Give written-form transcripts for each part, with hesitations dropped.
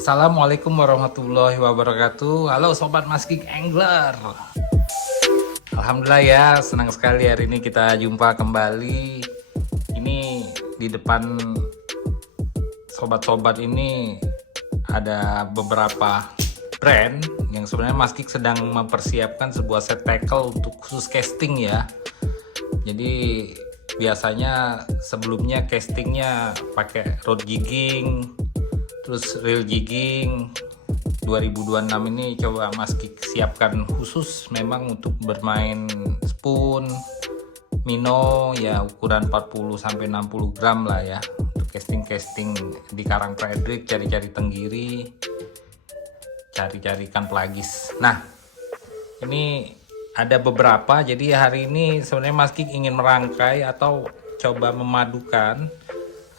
Assalamualaikum warahmatullahi wabarakatuh. Halo Sobat Masking Angler. Alhamdulillah ya, senang sekali hari ini kita jumpa kembali. Ini di depan sobat-sobat ini ada beberapa brand yang sebenarnya Masking sedang mempersiapkan sebuah set tackle untuk khusus casting ya. Jadi biasanya sebelumnya castingnya pakai rod jigging, terus reel jigging. 2026 ini coba Mas Kik siapkan khusus memang untuk bermain spoon, minnow ya ukuran 40 sampai 60 gram lah ya. Untuk casting di Karang Frederick, cari-cari tenggiri, cari-cari ikan pelagis. Nah, ini ada beberapa, jadi hari ini sebenarnya Mas Kik ingin merangkai atau coba memadukan.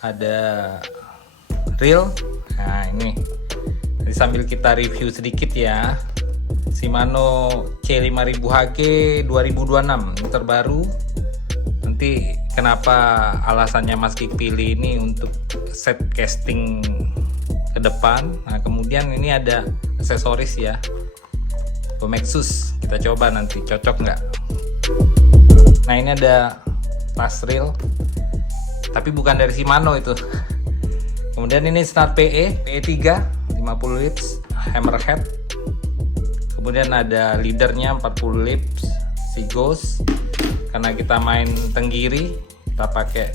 Ada reel, nah ini jadi sambil kita review sedikit ya. Shimano C5000HG 2026 yang terbaru. Nanti kenapa alasannya Mas Kik pilih ini untuk set casting ke depan. Nah kemudian ini ada aksesoris ya, Pomexus, kita coba nanti cocok nggak. Nah ini ada tas reel, tapi bukan dari Shimano itu. Kemudian ini start PE3 50 lips hammerhead. Kemudian ada leadernya 40 lips Seaghost. Karena kita main tenggiri, kita pakai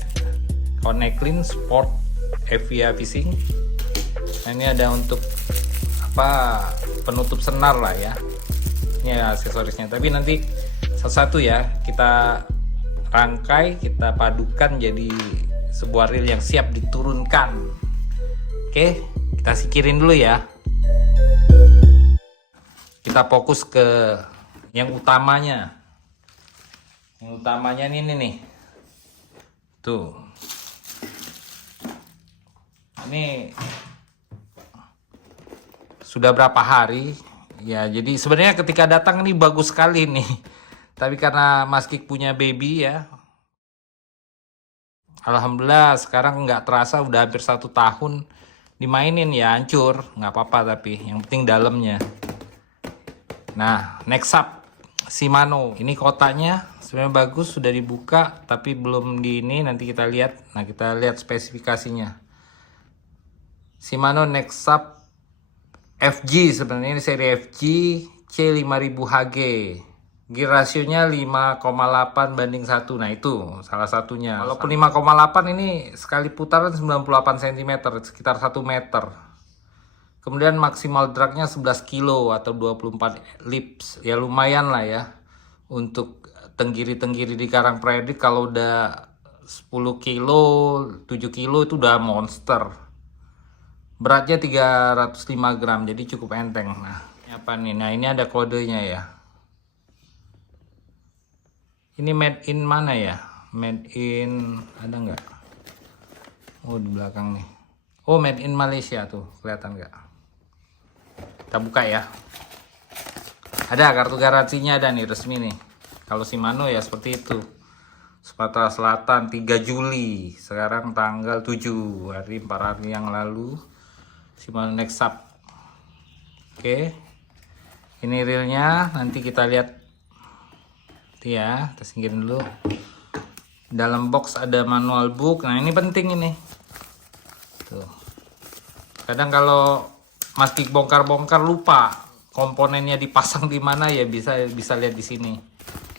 Koneclin Sport Evia Fishing. Nah ini ada untuk penutup senar lah ya. Ini aksesorisnya, tapi nanti satu-satu ya kita rangkai, kita padukan jadi sebuah reel yang siap diturunkan. Oke, kita singkirin dulu ya. Kita fokus ke yang utamanya. Yang utamanya ini nih. Tuh. Ini sudah berapa hari ya, jadi sebenarnya ketika datang ini bagus sekali nih. Tapi karena Mas Kik punya baby ya, alhamdulillah sekarang nggak terasa udah hampir 1 tahun dimainin ya, hancur nggak apa-apa, tapi yang penting dalamnya. Nah next up Shimano, ini kotaknya sebenarnya bagus, sudah dibuka tapi belum di ini, nanti kita lihat. Nah kita lihat spesifikasinya. Shimano next up FG, sebenarnya ini seri FG C5000HG. Gear rasionya 5,8:1. Nah itu salah satunya. Walaupun 5,8 ini sekali putaran 98 cm, sekitar 1 meter. Kemudian maksimal dragnya 11 kilo atau 24 lips. Ya lumayan lah ya. Untuk tenggiri-tenggiri di Karang Frederick kalau udah 10 kilo, 7 kilo itu udah monster. Beratnya 305 gram, jadi cukup enteng. Nah, ini apa nih? Nah, ini ada kodenya ya. Ini made in mana ya? Made in, ada nggak? Oh, di belakang nih. Oh, made in Malaysia tuh, kelihatan nggak? Kita buka ya. Ada kartu garansinya, ada nih, resmi nih. Kalau Shimano ya seperti itu. Sumatera Selatan 3 Juli. Sekarang tanggal 7, 4 hari yang lalu. Shimano next up. Oke. Ini reelnya, nanti kita lihat. Ya, kita singkirin dulu. Dalam box ada manual book. Nah, ini penting ini. Tuh. Kadang kalau Mas Kik bongkar-bongkar lupa komponennya dipasang di mana ya, bisa lihat di sini.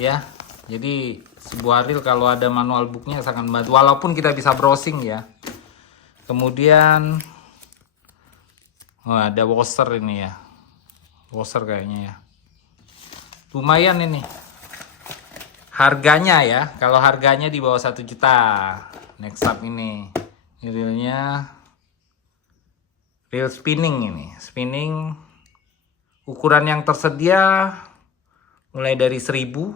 Ya. Jadi sebuah reel kalau ada manual booknya sangat membantu, walaupun kita bisa browsing ya. Kemudian ada washer ini ya. Washer kayaknya ya. Lumayan ini. Harganya ya, kalau harganya di bawah 1 juta. Next up ini reelnya, reel spinning ini. Spinning ukuran yang tersedia mulai dari 1000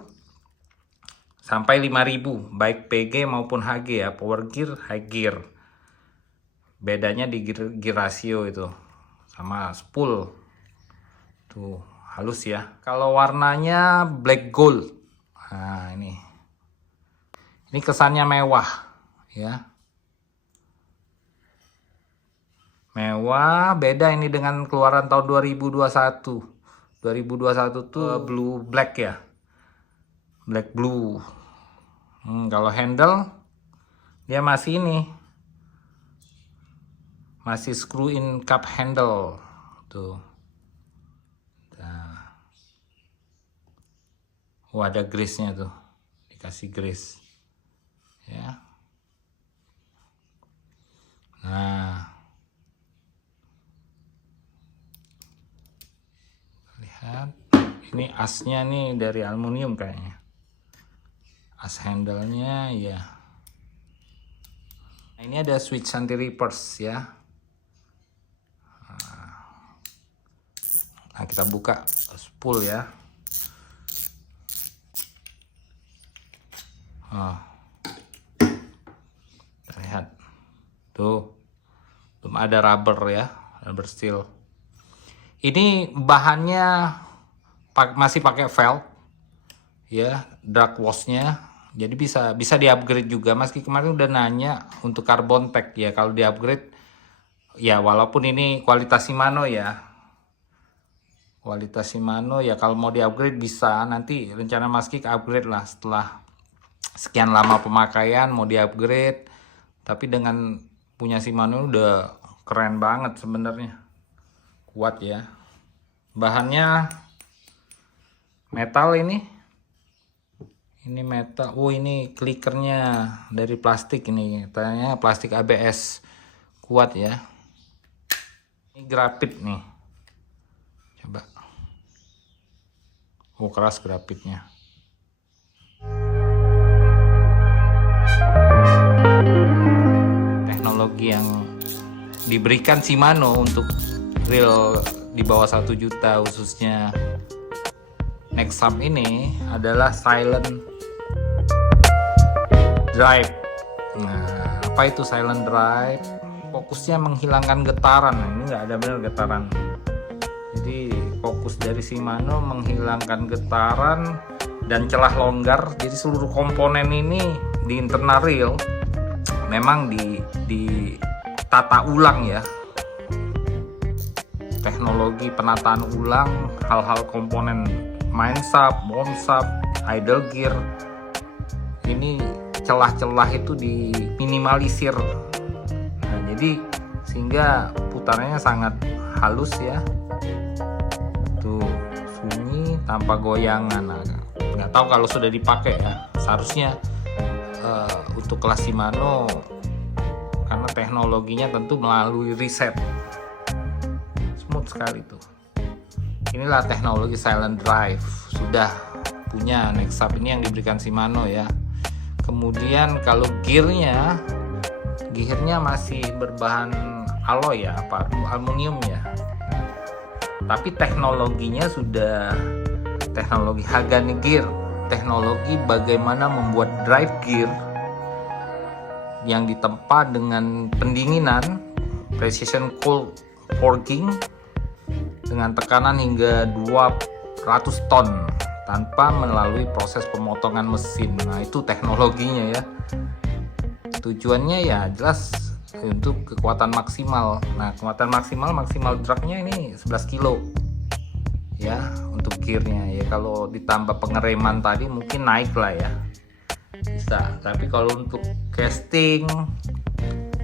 sampai 5000, baik PG maupun HG ya, power gear, high gear. Bedanya di gear rasio itu sama spool. Tuh, halus ya. Kalau warnanya black gold. Nah, ini kesannya mewah ya. Mewah, beda ini dengan keluaran tahun 2021. 2021 tuh blue black ya. Black blue. Kalau handle dia masih ini. Masih screw in cup handle. Tuh. Nah. Oh, ada grease-nya tuh. Dikasih grease. Ya. Nah. Lihat, ini asnya nih dari aluminium kayaknya. As handle-nya ya. Nah, ini ada switch anti reverse ya. Nah, kita buka spool ya. Oh. Kita lihat. Tuh. Belum ada rubber ya, rubber steel. Ini bahannya masih pakai velg ya, drag wash-nya. Jadi bisa di-upgrade juga. Meski kemarin udah nanya untuk carbon tag ya, kalau di-upgrade ya, walaupun ini kualitas Shimano ya. Kualitas Shimano ya, kalau mau di-upgrade bisa. Nanti rencana Mas Kik upgrade lah setelah sekian lama pemakaian, mau di-upgrade. Tapi dengan punya Shimano udah keren banget sebenarnya. Kuat ya. Bahannya metal ini. Ini metal. Oh, ini klikernya dari plastik ini. Katanya plastik ABS. Kuat ya. Ini grafit nih. Coba. Oh, keras grafitnya. Teknologi yang diberikan Shimano untuk reel di bawah 1 juta khususnya Nexam ini adalah silent drive. Nah, apa itu silent drive? Fokusnya menghilangkan getaran. Nah, ini nggak ada benar getaran. Jadi fokus dari Shimano menghilangkan getaran dan celah longgar. Jadi seluruh komponen ini di internal reel memang ditata ulang ya. Teknologi penataan ulang hal-hal komponen main sub, mount sub, idle gear. Ini celah-celah itu diminimalisir. Nah, jadi sehingga putarannya sangat halus ya. Tuh, sunyi tanpa goyangan. Nah, nggak tahu kalau sudah dipakai ya. Seharusnya untuk kelas Shimano, karena teknologinya tentu melalui riset, smooth sekali tuh. Inilah teknologi silent drive, sudah punya Nexam ini yang diberikan Shimano ya. Kemudian kalau gearnya masih berbahan alloy ya, apa aluminium ya. Tapi teknologinya sudah teknologi Hagane gear, teknologi bagaimana membuat drive gear yang ditempa dengan pendinginan precision cold forging dengan tekanan hingga 200 ton tanpa melalui proses pemotongan mesin. Nah, itu teknologinya ya. Tujuannya ya jelas untuk kekuatan maksimal. Nah, kekuatan maksimal dragnya ini 11 kilo ya untuk gearnya ya. Kalau ditambah pengereman tadi mungkin naik lah ya, bisa. Tapi kalau untuk casting,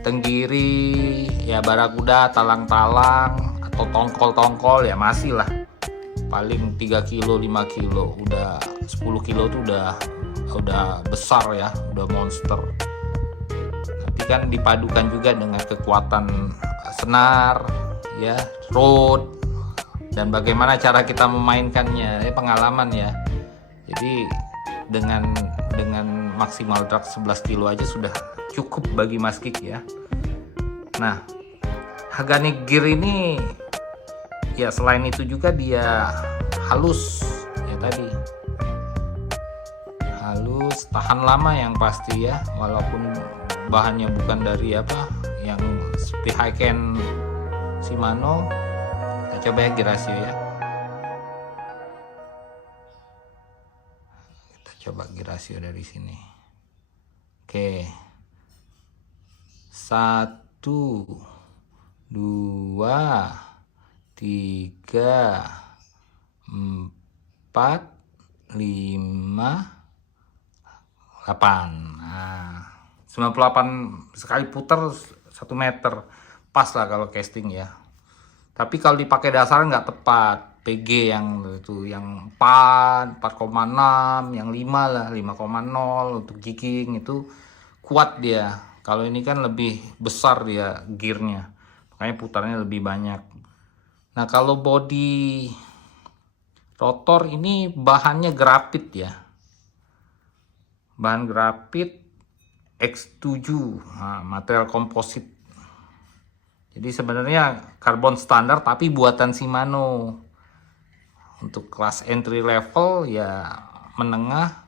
tenggiri ya, barakuda, talang-talang atau tongkol-tongkol ya masih lah, paling 3 kilo 5 kilo. Udah 10 kilo tuh udah besar ya, udah monster. Tapi kan dipadukan juga dengan kekuatan senar ya, rod, dan bagaimana cara kita memainkannya, pengalaman ya. Jadi dengan maksimal drag 11 kilo aja sudah cukup bagi Mas Kik ya. Nah, Hagane gear ini ya, selain itu juga dia halus ya, tadi halus, tahan lama yang pasti ya, walaupun bahannya bukan dari apa yang seperti Hiken Shimano. Kita coba ya gear rasio ya. Kita coba gear rasio dari sini. Oke. 1 2, 3, 4, 5, 8. Nah, 98 sekali putar 1 meter. Pas lah kalau casting ya. Tapi kalau dipakai dasar nggak tepat. PG yang itu yang 4, 4,6, yang 5 lah, 5,0 untuk jigging itu kuat dia. Kalau ini kan lebih besar dia gearnya. Makanya putarnya lebih banyak. Nah, kalau body rotor ini bahannya grafit ya. Bahan grafit X7, nah, material komposit. Jadi sebenarnya karbon standar tapi buatan Shimano. Untuk kelas entry level ya menengah,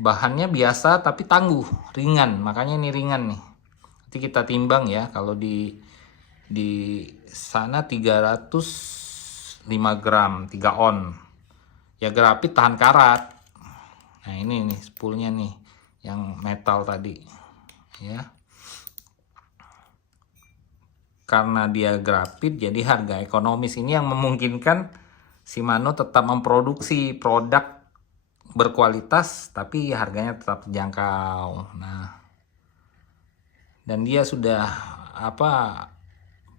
bahannya biasa tapi tangguh, ringan. Makanya ini ringan nih. Nanti kita timbang ya, kalau di sana 305 gram, 3 on. Ya grafit tahan karat. Nah, ini nih spoolnya nih yang metal tadi. Ya. Karena dia grafit jadi harga ekonomis, ini yang memungkinkan Shimano tetap memproduksi produk berkualitas tapi harganya tetap terjangkau. Nah, dan dia sudah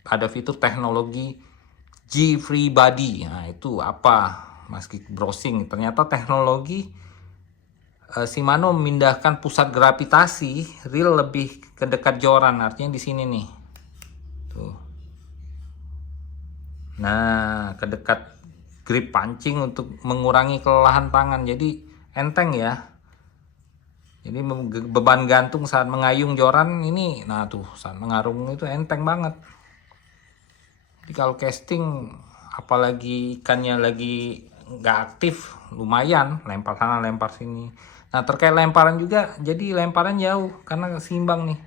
ada fitur teknologi G-Free Body. Nah, itu apa? Mas browsing, ternyata teknologi Shimano memindahkan pusat gravitasi reel lebih ke dekat joran, artinya di sini nih. Tuh. Nah, ke dekat grip pancing untuk mengurangi kelelahan tangan. Jadi enteng ya. Jadi beban gantung saat mengayung joran ini, nah tuh saat mengarung itu enteng banget. Jadi kalau casting, apalagi ikannya lagi nggak aktif, lumayan lempar sana lempar sini. Nah, terkait lemparan juga, jadi lemparan jauh karena seimbang nih.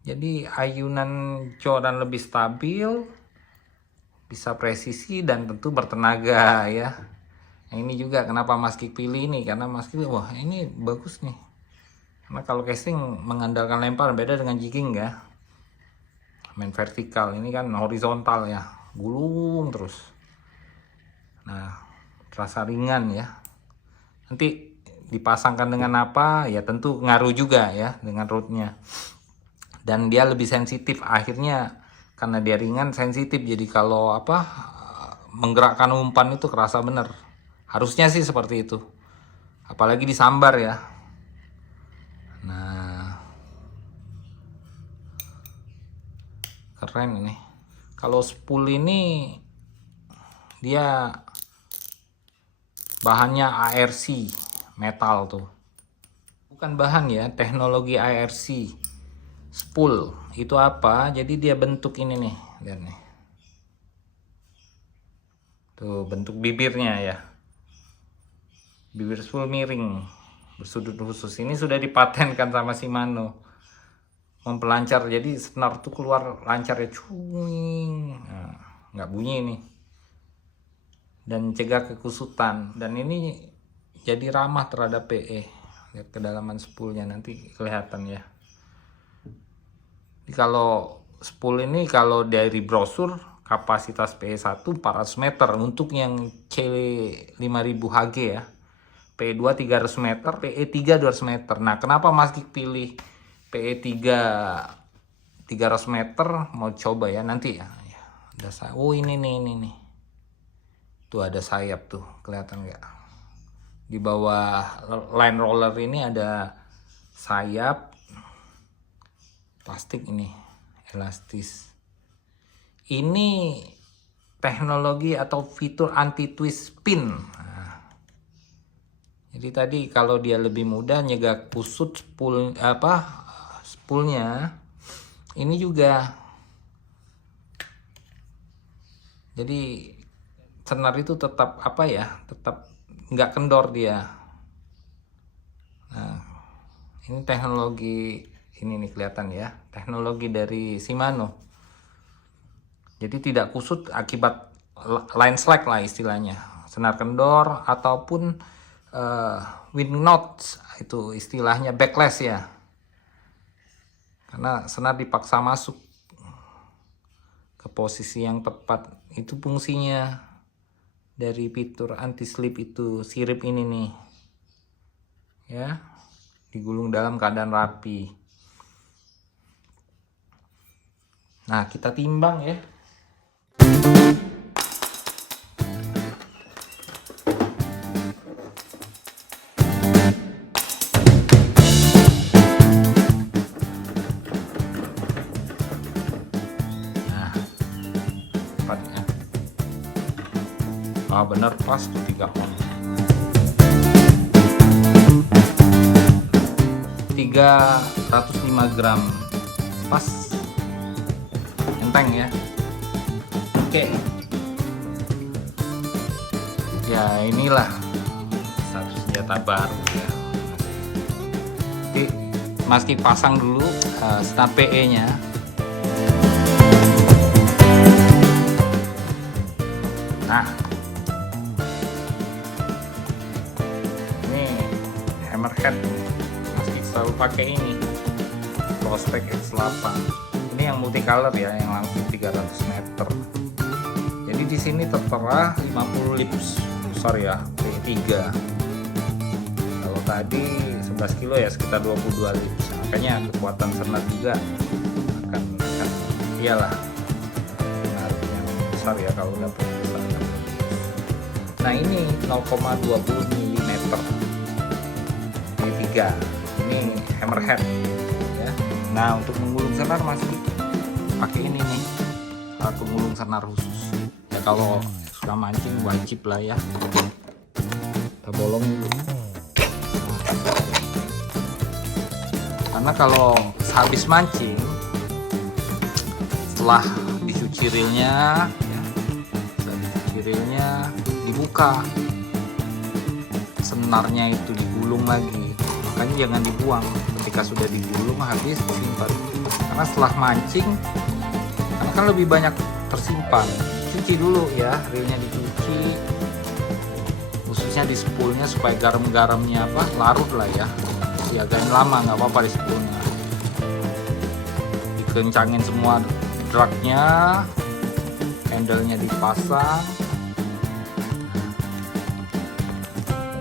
Jadi ayunan joran lebih stabil, bisa presisi dan tentu bertenaga ya. Nah, ini juga kenapa Mas Kik pilih ini, karena Mas Kik wah ini bagus nih. Karena kalau casting mengandalkan lempar, beda dengan jigging ya. Main vertikal, ini kan horizontal ya, gulung terus. Nah, terasa ringan ya. Nanti dipasangkan dengan apa ya tentu ngaruh juga ya dengan rootnya. Dan dia lebih sensitif akhirnya, karena dia ringan sensitif, jadi kalau menggerakkan umpan itu kerasa bener. Harusnya sih seperti itu, apalagi disambar ya. Nah, keren ini. Kalau spool ini dia bahannya ARC metal tuh, bukan bahan ya, teknologi ARC. Spool itu apa? Jadi dia bentuk ini nih, lihat nih. Tuh bentuk bibirnya ya. Bibir spool miring bersudut khusus. Ini sudah dipatenkan sama Shimano. Mempelancar, jadi senar tuh keluar lancar ya, cuing. Nah, nggak bunyi nih. Dan cegah kekusutan. Dan ini jadi ramah terhadap PE. Lihat kedalaman spoolnya nanti kelihatan ya. Jadi kalau spool ini kalau dari brosur kapasitas PE1 400 meter untuk yang C5000 HG ya. PE2 300 meter, PE3 200 meter. Nah, kenapa Mas Kik pilih PE3 300 meter? Mau coba ya nanti ya. Ada sayap. Oh, ini nih. Tuh ada sayap tuh, kelihatan nggak? Di bawah line roller ini ada sayap plastik ini, elastis. Ini teknologi atau fitur anti twist spin. Nah, jadi tadi kalau dia lebih mudah nyegah kusut spoolnya, ini juga. Jadi senar itu tetap tetap nggak kendor dia. Nah, ini teknologi ini nih kelihatan ya, teknologi dari Shimano. Jadi tidak kusut akibat line slack lah istilahnya, senar kendor ataupun wing knots, itu istilahnya backlash ya. karena senar dipaksa masuk ke posisi yang tepat. Itu fungsinya dari fitur anti slip itu, sirip ini nih ya, digulung dalam keadaan rapi. Nah, kita timbang ya. Nah, bener pas tuh 3 on. 305 gram pas, enteng ya. Oke, ya inilah satu senjata baru ya. Jadi Mas Kik pasang dulu senar PE nya. Nah, ini hammerhead Mas Kik selalu pakai ini, Prospect X8. Ini yang multicolor ya, yang langsung 300 meter. Jadi di sini tertera 50 lips, sorry ya, P3. Kalau tadi 11 kilo ya sekitar 22 lips. Makanya kekuatan senar juga akan iyalah senar yang besar ya kalau udah besar. Nah, ini 0,20 mm P3. Ini hammerhead ya. Nah, untuk menggulung senar masih pakai ini nih, alat penggulung senar khusus. Ya kalau sudah mancing wajib lah ya. Kita bolong dulu. Karena kalau habis mancing, setelah dicuci reelnya, ya, dibuka, senarnya itu digulung lagi. Makanya jangan dibuang. Ketika sudah digulung habis, simpan. Karena setelah mancing, karena kan lebih banyak tersimpan, cuci dulu ya, reelnya dicuci, khususnya di spoolnya supaya garam-garamnya larut lah ya. Siagain lama nggak apa-apa di spoolnya. Dikencangin semua dragnya, handle-nya dipasang.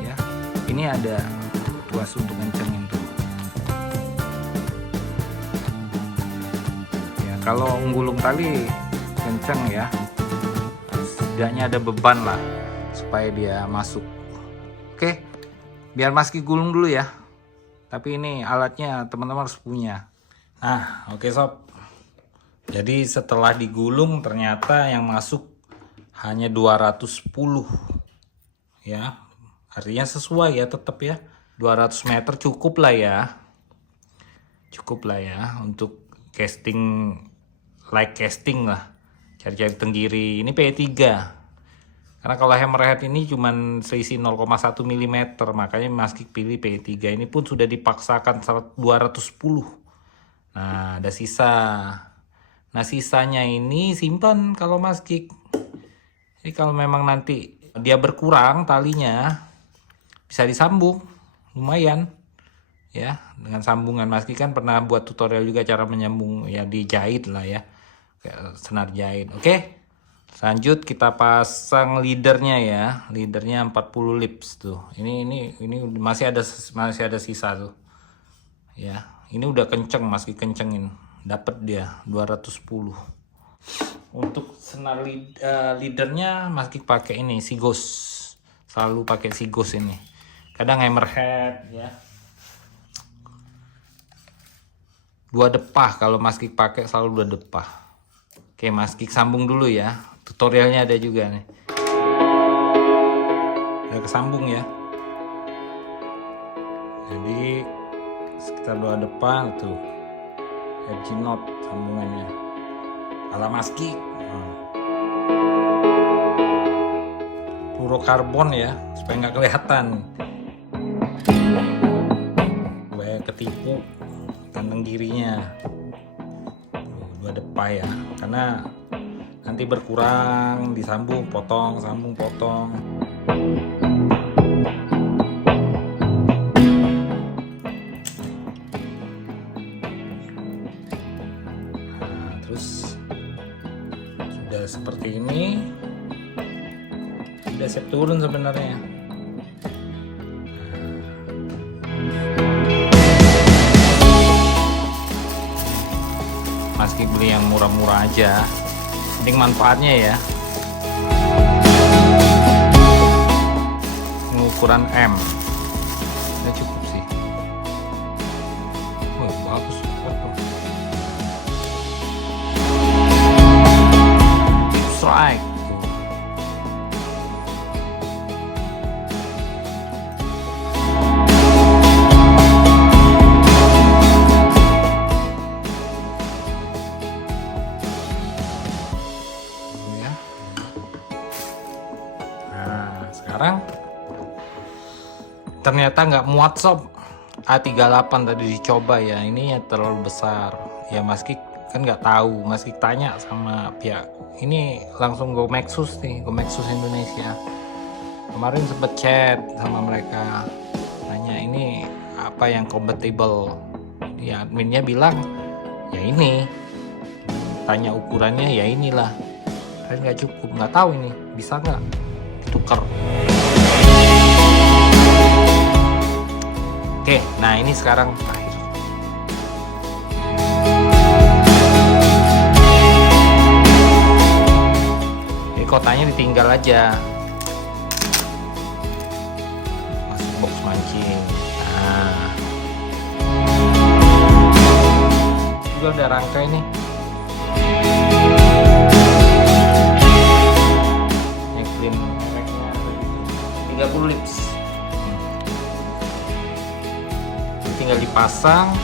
Ya, ini ada tuas untuk kencangin tuh. Ya, kalau menggulung tali kencang ya, setidaknya ada beban lah supaya dia masuk. Oke, biar Mas Kik gulung dulu ya. Tapi ini alatnya teman-teman harus punya. Nah, oke sob. Jadi setelah digulung ternyata yang masuk hanya 210. Ya. Artinya sesuai ya, tetap ya. 200 meter cukup lah ya. Cukup lah ya untuk casting, like casting lah. Cari-cari tenggiri. Ini P3. Karena kalau hammerhead ini cuman selisih 0,1 mm, makanya Mas Kik pilih P3. Ini pun sudah dipaksakan 210. Nah, ada sisa. Nah, sisanya ini simpan kalau Mas Kik. Jadi kalau memang nanti dia berkurang talinya, bisa disambung. Lumayan. Ya, dengan sambungan Mas Kik kan pernah buat tutorial juga cara menyambung, ya dijahit lah ya. Kayak senar jahit. Oke. Lanjut kita pasang leadernya ya. Leadernya 40 lips tuh. Ini masih ada sisa tuh. Ya, ini udah kenceng, masih kencengin. Dapat dia 210. Untuk senar leadernya Mas Kik pakai ini Sigos. Selalu pakai Sigos ini. Kadang hammerhead ya. 2 depah kalau Mas Kik pakai, selalu 2 depah. Oke, Mas Kik sambung dulu ya. Tutorialnya ada juga nih. Udah kesambung ya. Jadi sekitar 2 depan tuh. RG knot sambungannya. Ala Mas Kik. Fluorokarbon ya, supaya nggak kelihatan. Supaya ketipu kandang dirinya. 2 depan ya. Karena nanti berkurang, disambung, potong, sambung, potong. terus sudah seperti ini, sudah siap turun sebenarnya. Meski beli yang murah-murah aja, penting manfaatnya ya. Ini ukuran M, udah cukup sih. Oh, bagus foto. Strike. Sekarang ternyata nggak muat sob. A38 tadi dicoba ya, ini ya terlalu besar ya. Mas Kik kan nggak tahu, Mas Kik tanya sama pihak ini, langsung Go Maxus nih, Go Maxus Indonesia. Kemarin sempet chat sama mereka, tanya ini apa yang compatible. Ya adminnya bilang ya ini, tanya ukurannya ya inilah. Kan nggak cukup, nggak tahu ini bisa nggak ditukar. Oke, nah ini sekarang terakhir. Jadi kotaknya ditinggal aja, masuk box mancing. Nah, juga udah rangkai nih. Yang clean mereknya 30 lips. Tinggal dipasang.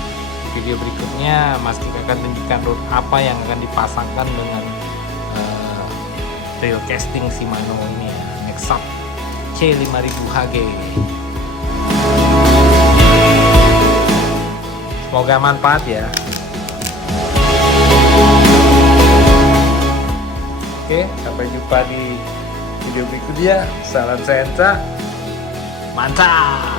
Video berikutnya Mas Kik akan tunjukkan root apa yang akan dipasangkan dengan reel casting Shimano ini ya, Nexap C5000HG. Semoga manfaat ya. Oke, sampai jumpa di video berikutnya. Salam sensa, mantap.